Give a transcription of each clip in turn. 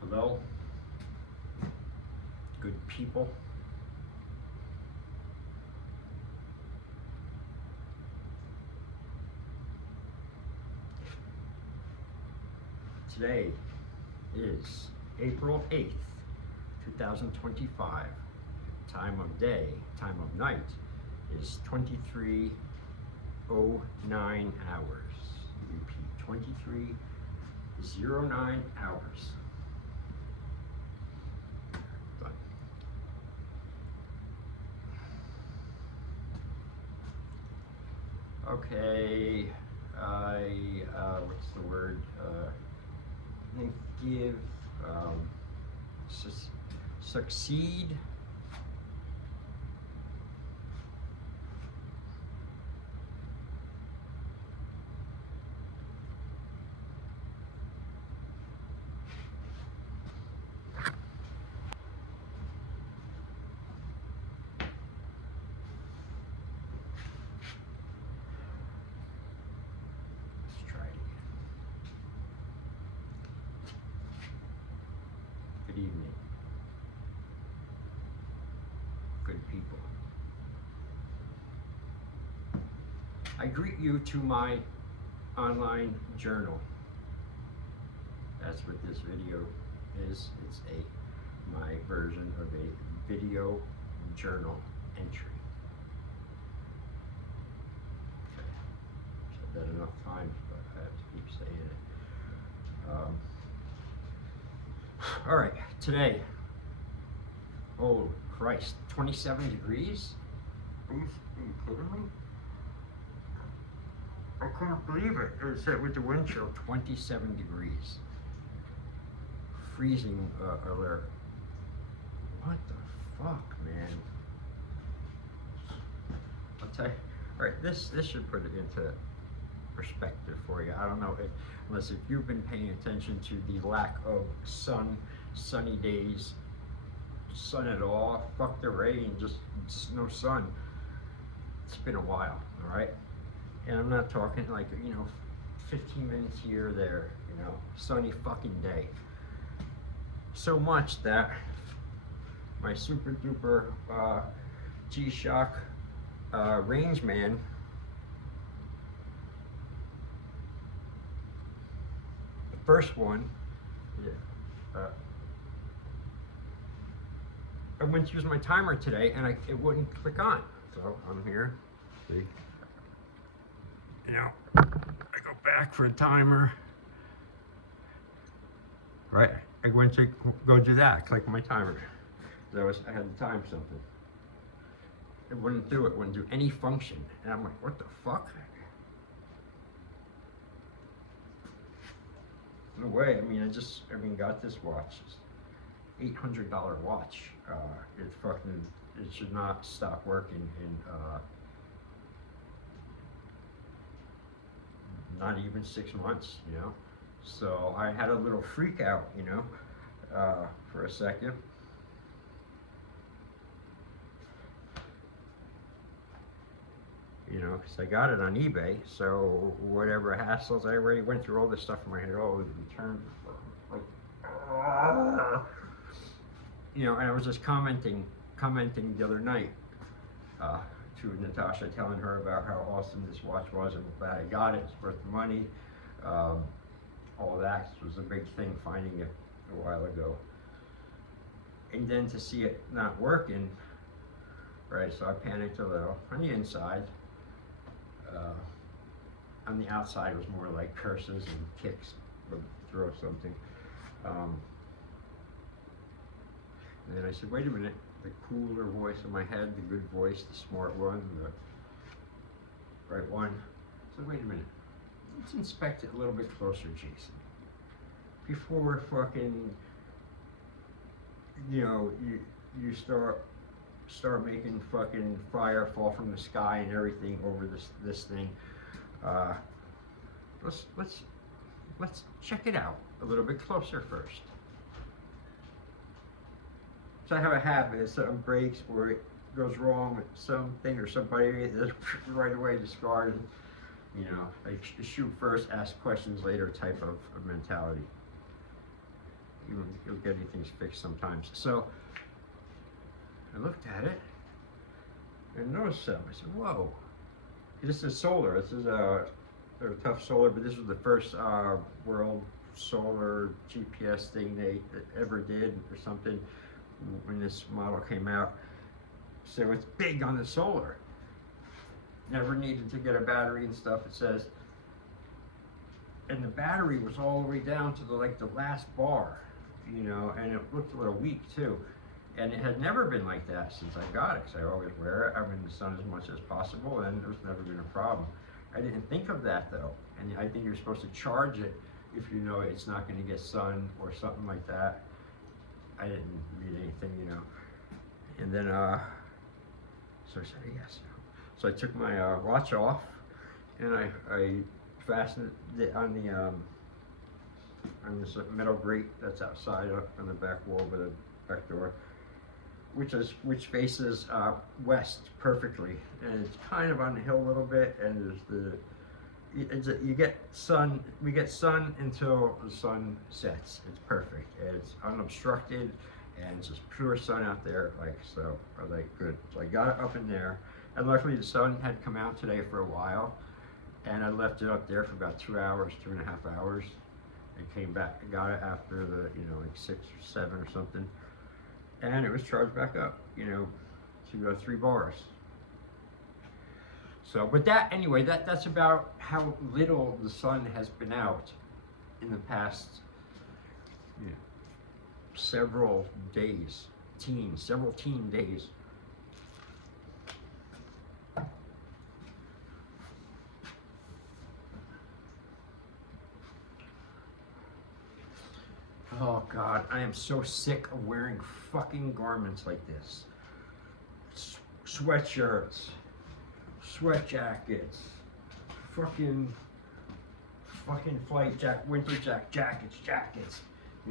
Hello, good people. Today is April 8th, 2025. Time of day, time of night is 23:09 hours. Repeat, 23:09 hours. Done. Okay, what's the word? Give, succeed. Let's try it again. Good evening. Good people. I greet you to my online journal. That's what this video is. It's my version of a video journal entry. Okay. Said that enough times, but I have to keep saying it. All right, today. Oh Christ, 27 degrees? Are you kidding me? I couldn't believe it. It said with the wind chill, 27 degrees. Freezing alert. What the fuck, man? I'll tell you. All right, this should put it into perspective for you. I don't know unless if you've been paying attention to the lack of sunny days, sun at all. Fuck the rain, just no sun. It's been a while, all right? And I'm not talking like, 15 minutes here or there, sunny fucking day. So much that my super duper G-Shock rangeman the first one, I went to use my timer today and it wouldn't click on. So I'm here, see? Now, I go back for a timer. Right, I went to go do that, click my timer. I had to time something. It wouldn't do it, wouldn't do any function. And I'm like, what the fuck? No way, I got this watch. It's $800 watch. It should not stop working in, not even 6 months, So I had a little freak out, for a second. Because I got it on eBay, so whatever hassles, I already went through all this stuff in my head, the return, and I was just commenting the other night to Natasha, telling her about how awesome this watch was and glad I got it. It's worth the money. All that was a big thing, finding it a while ago. And then to see it not working, right, so I panicked a little. On the inside, on the outside was more like curses and kicks, or throw something. And then I said, wait a minute, the cooler voice in my head, the good voice, the smart one, the right one. So wait a minute, let's inspect it a little bit closer, Jason. Before fucking, you start making fucking fire fall from the sky and everything over this thing. Let's check it out a little bit closer first. So I have a habit, if something breaks or it goes wrong with something or somebody, right away discard. I shoot first, ask questions later type of mentality. getting things fixed sometimes. So I looked at it and noticed something. I said, whoa, this is solar. This is they're tough solar, but this was the first world solar GPS thing they ever did or something when this model came out. So it's big on the solar. Never needed to get a battery and stuff, it says. And the battery was all the way down to the last bar, you know, and it looked a little weak too. And it had never been like that since I got it, because I always wear it. I'm in the sun as much as possible, and there's never been a problem. I didn't think of that though, and I think you're supposed to charge it if you know it's not going to get sun or something like that. I didn't read anything, you know. And then, so I said yes. So I took my watch off, and I fastened it on this metal grate that's outside up on the back wall by the back door, which faces west perfectly, and it's kind of on the hill a little bit, and there's you get sun. We get sun until the sun sets. It's perfect. It's unobstructed, and it's just pure sun out there. Good. So I got it up in there, and luckily the sun had come out today for a while, and I left it up there for about 2 hours, 2.5 hours, and came back. I got it after the 6 or 7 or something, and it was charged back up, to 3 bars. So, but anyway, that's about how little the sun has been out in the past several days, several teen days. Oh God, I am so sick of wearing fucking garments like this. Sweatshirts, sweat jackets, fucking flight winter jackets.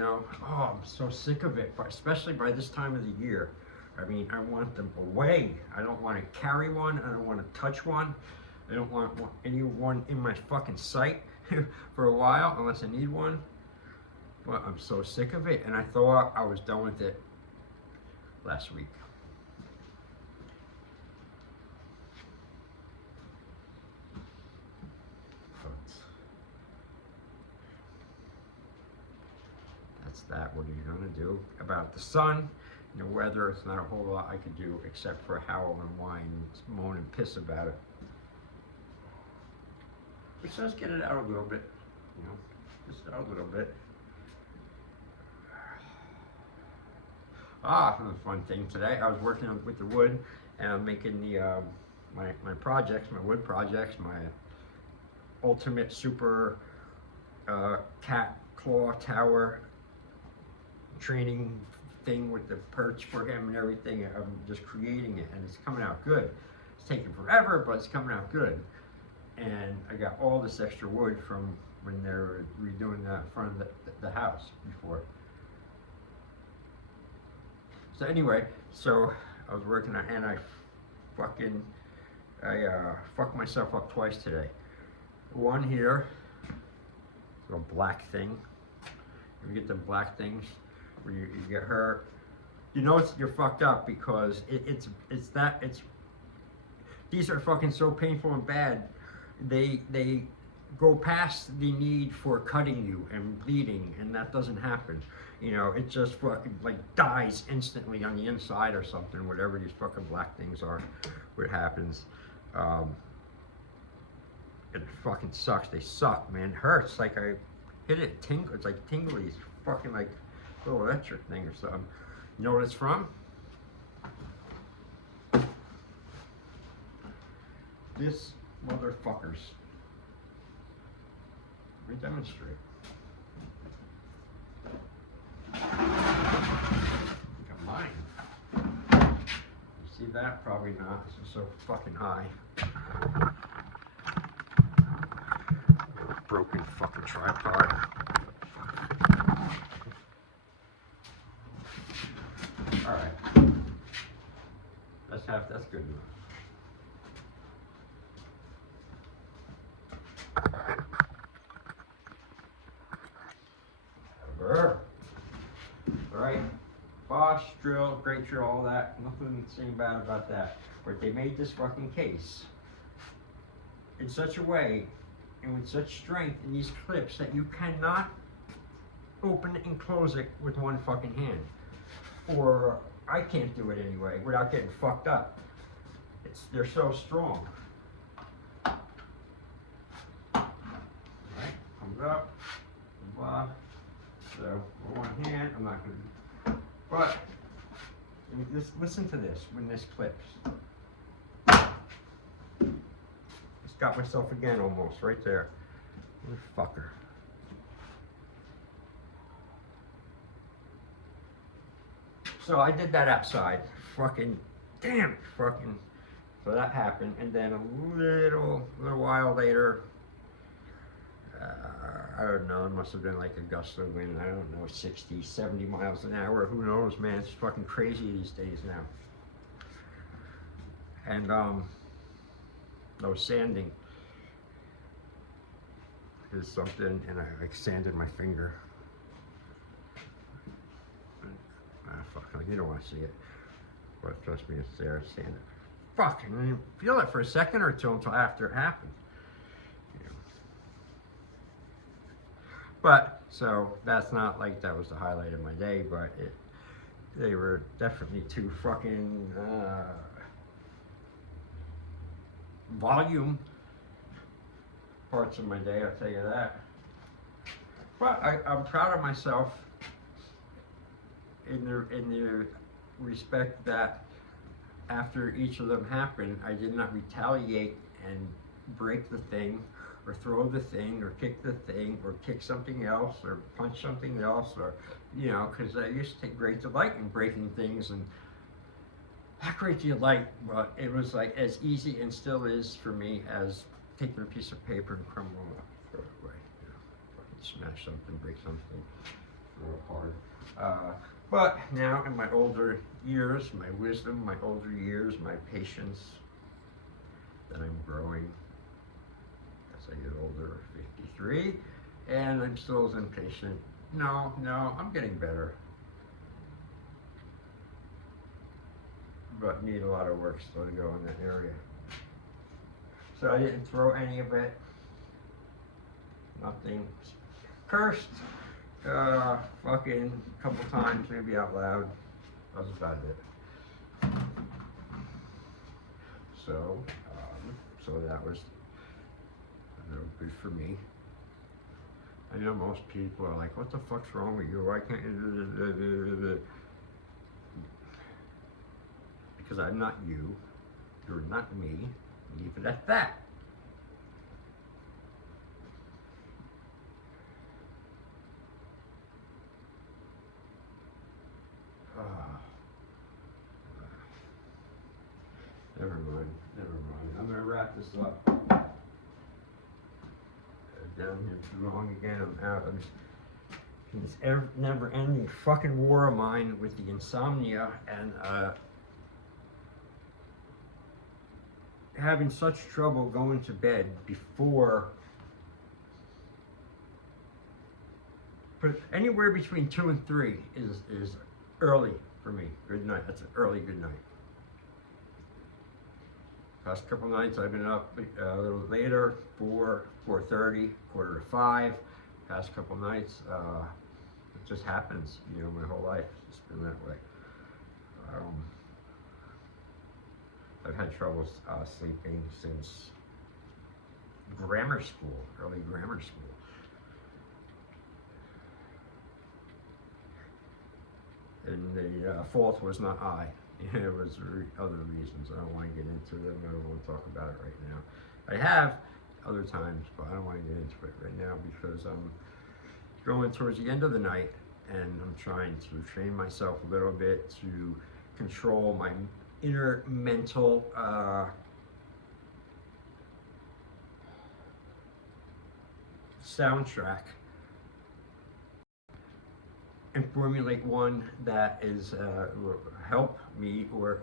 Oh, I'm so sick of it, especially by this time of the year. I mean, I want them away. I don't want to carry one. I don't want to touch one. I don't want anyone in my fucking sight for a while unless I need one. But I'm so sick of it, and I thought I was done with it last week. That's that. What are you gonna do about the sun and the weather? It's not a whole lot I could do except for howl and whine and moan and piss about it. Which does get it out a little bit, just out a little bit. Another fun thing today. I was working with the wood, and I'm making the my projects, my wood projects, my ultimate super cat claw tower training thing with the perch for him and everything. I'm just creating it, and it's coming out good. It's taking forever, but it's coming out good. And I got all this extra wood from when they were redoing the front of the house before. So anyway, I was working on, and I fucked myself up twice today. One here, a black thing. You get them black things where you get hurt. You're fucked up because these are fucking so painful and bad. They go past the need for cutting you and bleeding, and that doesn't happen. It just fucking dies instantly on the inside or something, whatever these fucking black things are, what happens. It fucking sucks. They suck, man. It hurts. Like I hit it, it's like tingly. It's fucking like a little electric thing or something. You know what it's from? This motherfuckers. Let me demonstrate. Look at mine. You see that? Probably not. This is so fucking high. Broken fucking tripod. Alright. That's good enough. right? Bosch drill, great drill, all that. Nothing to say bad about that. But they made this fucking case in such a way and with such strength in these clips that you cannot open and close it with one fucking hand. Or I can't do it anyway without getting fucked up. They're so strong. Right, comes up, blah. So with one hand, I'm not gonna. But listen to this when this clips. Just got myself again almost right there. Fucker. So I did that outside. Fucking damn. Fucking. So that happened, and then a little while later, I don't know, it must have been like a gust of wind, I don't know, 60, 70 miles an hour, who knows, man, it's fucking crazy these days now. And, I was sanding, is something, and I like sanded my finger. Fuck, like, you don't want to see it, but trust me, it's there, I sanded. Fuck, I didn't feel it for a second or two until after it happened. You know. But, so, that's not like that was the highlight of my day, but they were definitely two fucking, volume parts of my day, I'll tell you that. But I'm proud of myself in the respect that after each of them happened, I did not retaliate and break the thing, or throw the thing, or kick the thing, or kick something else, or punch something else, or, you know, because I used to take great delight in breaking things, and not great delight, but it was like as easy and still is for me as taking a piece of paper and crumble it up, throw it away, you know, smash something, break something, throw it apart. But now in my older years, my wisdom, my older years, my patience, that I'm growing as I get older, 53, and I'm still as impatient. No, I'm getting better. But need a lot of work still to go in that area. So I didn't throw any of it. Nothing. Cursed. Fucking couple times, maybe out loud. That was about it. So, so that was good for me. I know most people are like, what the fuck's wrong with you? Why can't you do? Because I'm not you. You're not me. Leave it at that. Never mind. I'm gonna wrap this up. Down here too long again. I'm out. This never-ending fucking war of mine with the insomnia and having such trouble going to bed before. But anywhere between 2 and 3 is early for me. Good night. That's an early good night. Past couple nights I've been up a little later, 4:30, 4:45. Past couple nights, it just happens. You know, my whole life it's been that way. I've had trouble sleeping since grammar school, early grammar school. And the fault was not I. It was other reasons. I don't want to get into them. I don't want to talk about it right now. I have other times, but I don't want to get into it right now because I'm going towards the end of the night and I'm trying to train myself a little bit to control my inner mental soundtrack and formulate one that is will help me or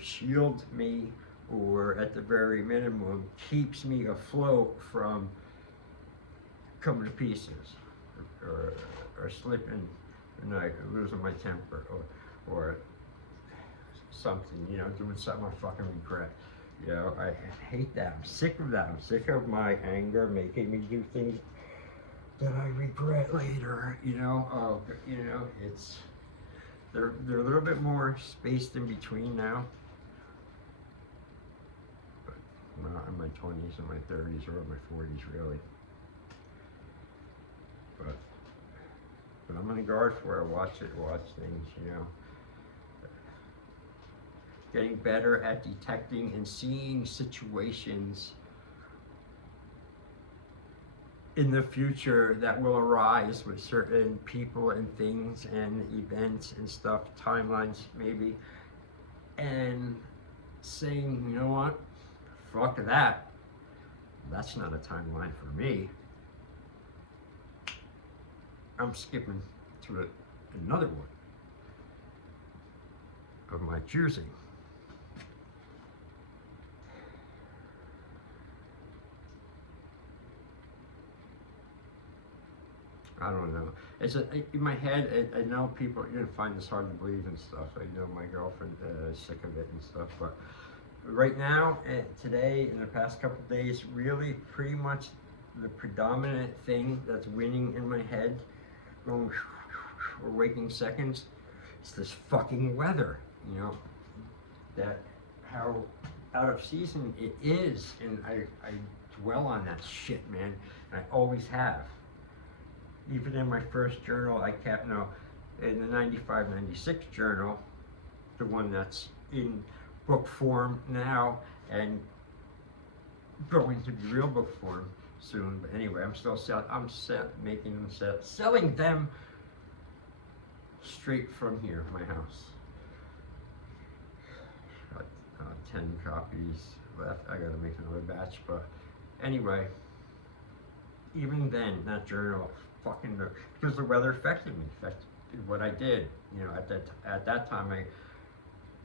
shield me, or at the very minimum keeps me afloat from coming to pieces or slipping and I losing my temper, or something, you know, doing something I fucking regret. You know, I hate that. I'm sick of that. I'm sick of my anger making me do things that I regret later. You know, you know, it's they're a little bit more spaced in between now. But I'm not in my 20s and my 30s or in my 40s really. But I'm on guard for it. Watch things. You know. Getting better at detecting and seeing situations in the future that will arise with certain people and things and events and stuff, timelines maybe, and saying, you know what, fuck that, that's not a timeline for me. I'm skipping to another one of my choosing. I don't know. It's in my head. I know people are gonna find this hard to believe and stuff. I know my girlfriend is sick of it and stuff. But right now, today, in the past couple of days, really, pretty much the predominant thing that's winning in my head, going or waking seconds, is this fucking weather. You know, that how out of season it is, and I dwell on that shit, man. And I always have. Even in my first journal, I kept, no, in the 95, 96 journal, the one that's in book form now and going to be real book form soon. But anyway, I'm still making them, selling them straight from here, my house. Got 10 copies left. I gotta make another batch, but anyway, even then, that journal, fucking, because the weather affected what I did. You know, at that time,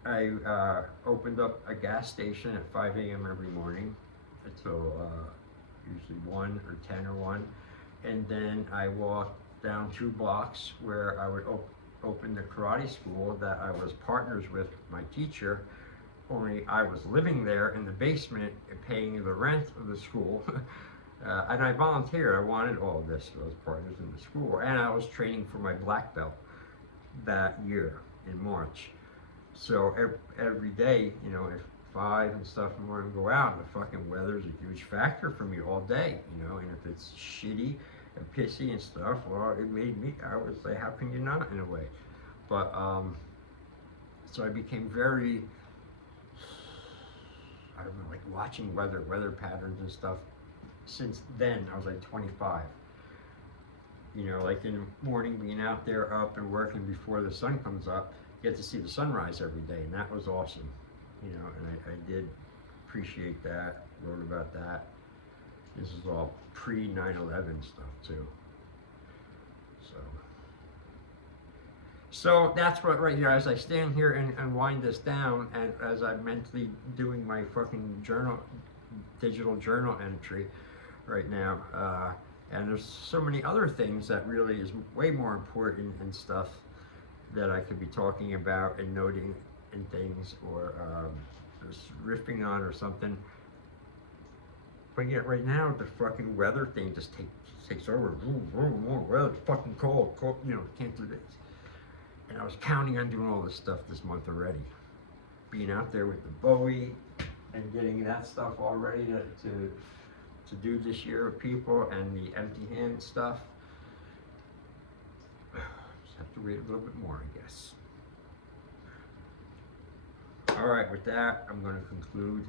I opened up a gas station at 5 a.m. every morning until usually 1 or 10 or 1, and then I walked down 2 blocks where I would open the karate school that I was partners with my teacher. Only I was living there in the basement and paying the rent of the school. And I volunteered. I wanted all of this. I was partners in the school, and I was training for my black belt that year in March. So every day, you know, at 5 and stuff in the morning, go out. The fucking weather is a huge factor for me all day, you know. And if it's shitty and pissy and stuff, well, it made me. I was like, how can you not, in a way? But so I became very, I don't know, like watching weather patterns and stuff. Since then, I was like 25. You know, like in the morning, being out there up and working before the sun comes up, get to see the sunrise every day, and that was awesome. You know, and I did appreciate that, wrote about that. This is all pre 9/11 stuff too. So that's what right here, as I stand here and wind this down, and as I'm mentally doing my fucking digital journal entry right now, and there's so many other things that really is way more important and stuff that I could be talking about and noting and things, or just riffing on or something. But yet right now the fucking weather thing just takes over. More weather, fucking cold, you know, can't do this. And I was counting on doing all this stuff this month already. Being out there with the Bowie and getting that stuff all ready to do this year with people, and the empty hand stuff. Just have to wait a little bit more, I guess. All right, with that, I'm going to conclude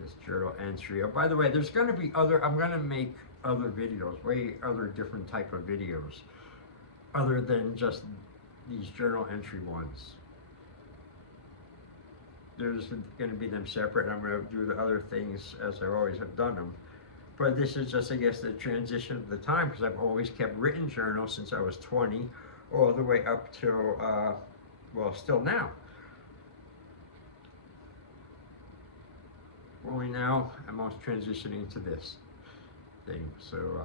this journal entry. Oh, by the way, there's going to be I'm going to make other videos, other different type of videos, other than just these journal entry ones. There's going to be them separate, and I'm going to do the other things as I always have done them. But this is just, I guess, the transition of the time, because I've always kept written journals since I was 20, all the way up till, well, still now. Only now I'm almost transitioning to this thing. So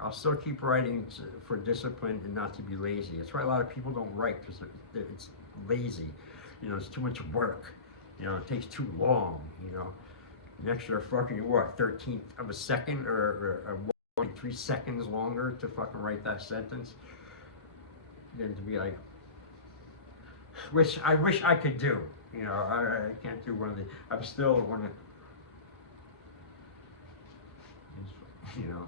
I'll still keep writing for discipline and not to be lazy. That's why a lot of people don't write, because it's lazy. You know, it's too much work. You know, it takes too long. You know, an extra fucking what, 13th of a second or 1.3 seconds longer to fucking write that sentence than to be like, which I wish I could do. You know, I can't do one of the. I'm still one of. You know.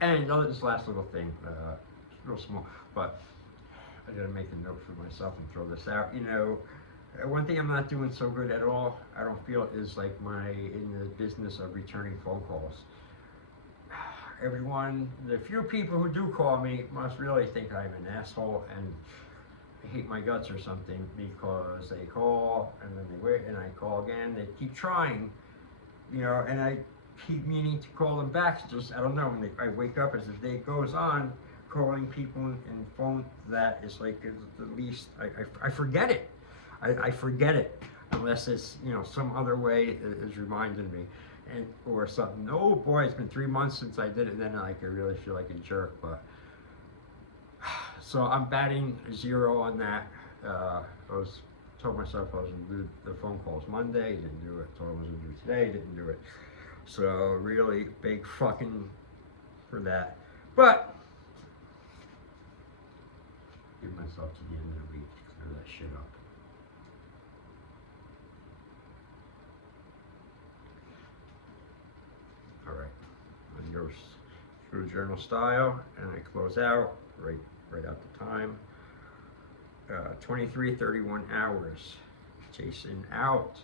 And this last little thing, it's real small, but I gotta make a note for myself and throw this out. You know, one thing I'm not doing so good at all, I don't feel, is like in the business of returning phone calls. Everyone, the few people who do call me must really think I'm an asshole and hate my guts or something, because they call and then they wait and I call again. They keep trying, you know, and I keep meaning to call them back. Just, I don't know, when I wake up as the day goes on, calling people and phone, that is like the least, I forget it. I forget it, unless it's, you know, some other way is reminding me, and or something. Oh boy, it's been 3 months since I did it, and then like I really feel like a jerk. But so I'm batting 0 on that. Told myself I was gonna do the phone calls Monday, didn't do it. Told I was gonna do it today, didn't do it. So really big fucking for that. But give myself to the end of the week to clear that shit up. All right, I go through journal style and I close out right out the time. 23:31 hours. Jason out.